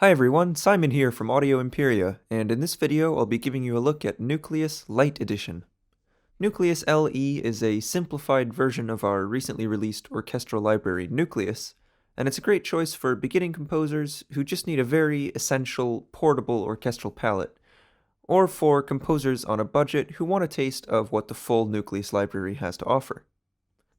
Hi everyone, Simon here from Audio Imperia, and in this video I'll be giving you a look at Nucleus Lite Edition. Nucleus LE is a simplified version of our recently released orchestral library Nucleus, and it's a great choice for beginning composers who just need a very essential, portable orchestral palette, or for composers on a budget who want a taste of what the full Nucleus library has to offer.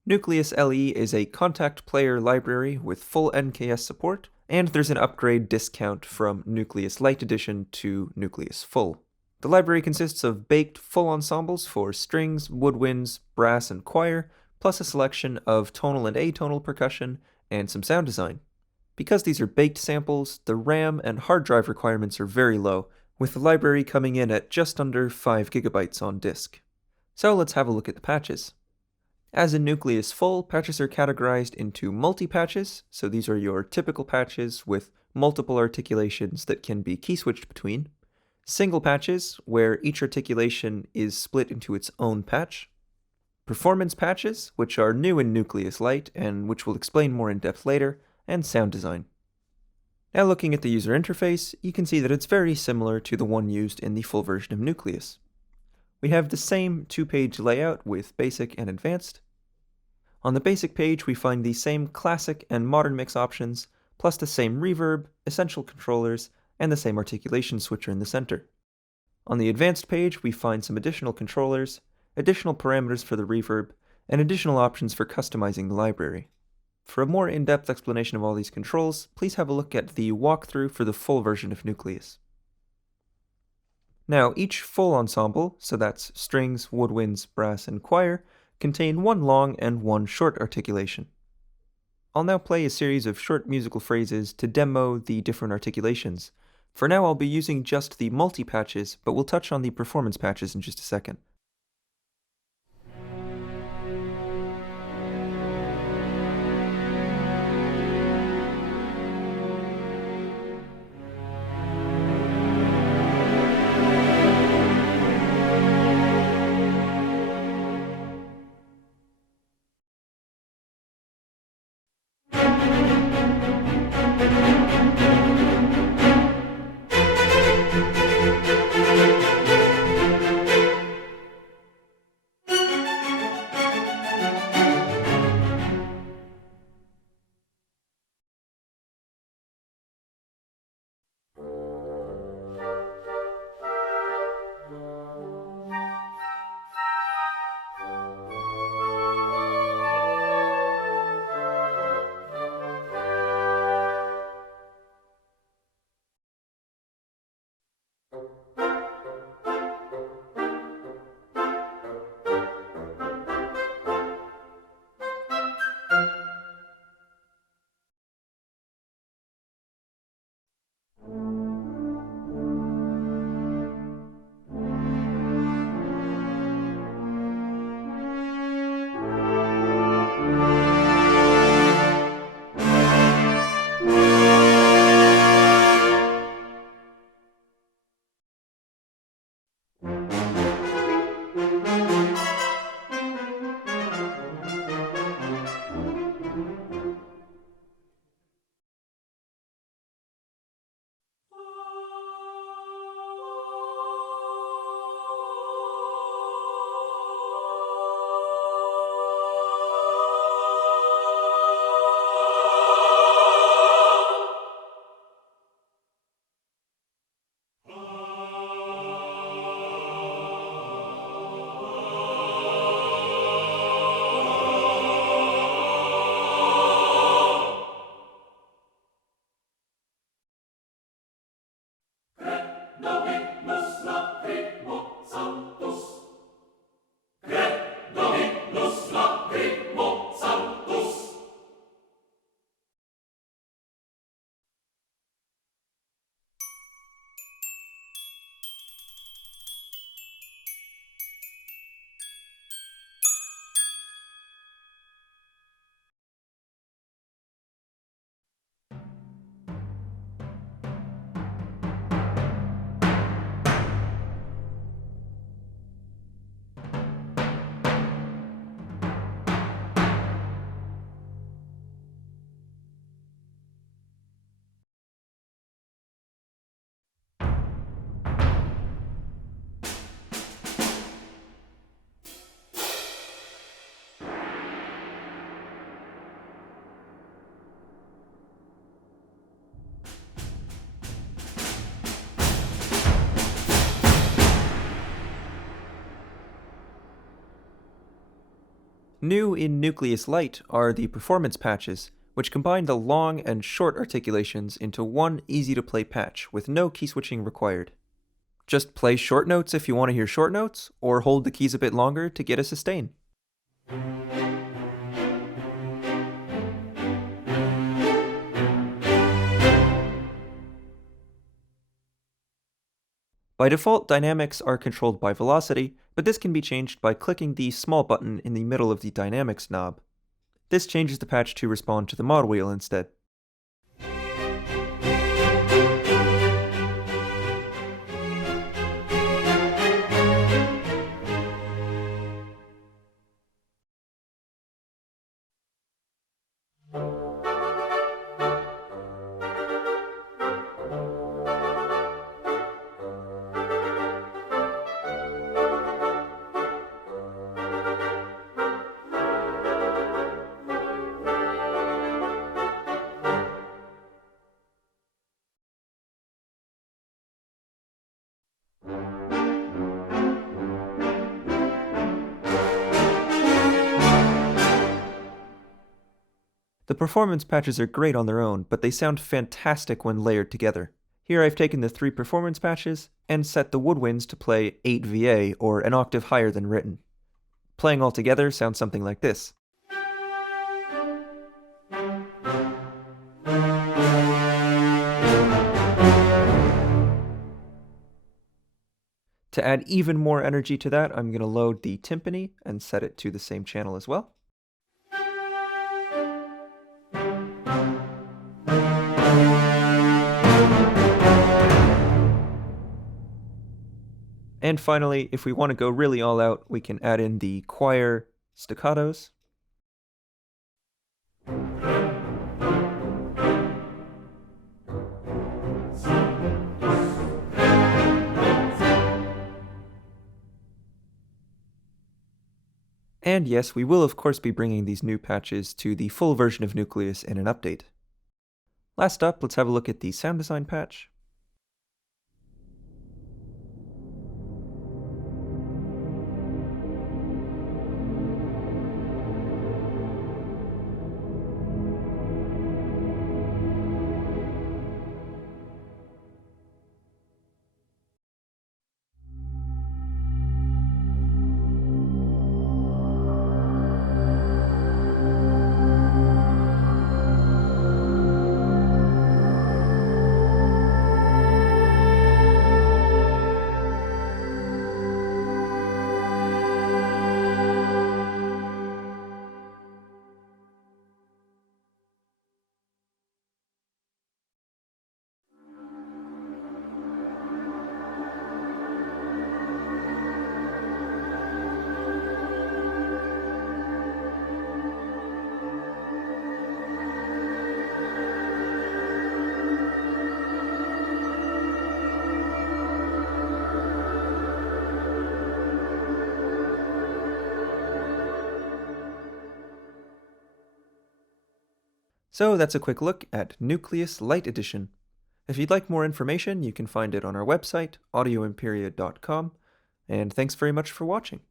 Nucleus LE is a Kontakt Player library with full NKS support, and there's an upgrade discount from Nucleus Lite Edition to Nucleus Full. The library consists of baked full ensembles for strings, woodwinds, brass, and choir, plus a selection of tonal and atonal percussion, and some sound design. Because these are baked samples, the RAM and hard drive requirements are very low, with the library coming in at just under 5 GB on disk. So let's have a look at the patches. As in Nucleus Full, patches are categorized into multi-patches, so these are your typical patches with multiple articulations that can be key-switched between. Single patches, where each articulation is split into its own patch. Performance patches, which are new in Nucleus Lite and which we'll explain more in depth later, and sound design. Now looking at the user interface, you can see that it's very similar to the one used in the full version of Nucleus. We have the same two-page layout with Basic and Advanced. On the Basic page, we find the same classic and modern mix options, plus the same reverb, essential controllers, and the same articulation switcher in the center. On the Advanced page, we find some additional controllers, additional parameters for the reverb, and additional options for customizing the library. For a more in-depth explanation of all these controls, please have a look at the walkthrough for the full version of Nucleus. Now, each full ensemble, so that's strings, woodwinds, brass, and choir, contain one long and one short articulation. I'll now play a series of short musical phrases to demo the different articulations. For now, I'll be using just the multi-patches, but we'll touch on the performance patches in just a second. New in Nucleus Lite are the performance patches, which combine the long and short articulations into one easy-to-play patch with no key switching required. Just play short notes if you want to hear short notes, or hold the keys a bit longer to get a sustain. By default, dynamics are controlled by velocity, but this can be changed by clicking the small button in the middle of the dynamics knob. This changes the patch to respond to the model wheel instead. The performance patches are great on their own, but they sound fantastic when layered together. Here I've taken the 3 performance patches and set the woodwinds to play 8 VA, or an octave higher than written. Playing all together sounds something like this. To add even more energy to that, I'm going to load the timpani and set it to the same channel as well. And finally, if we want to go really all out, we can add in the choir staccatos. And yes, we will of course be bringing these new patches to the full version of Nucleus in an update. Last up, let's have a look at the sound design patch. So that's a quick look at Nucleus Lite Edition. If you'd like more information, you can find it on our website, audioimperia.com, and thanks very much for watching.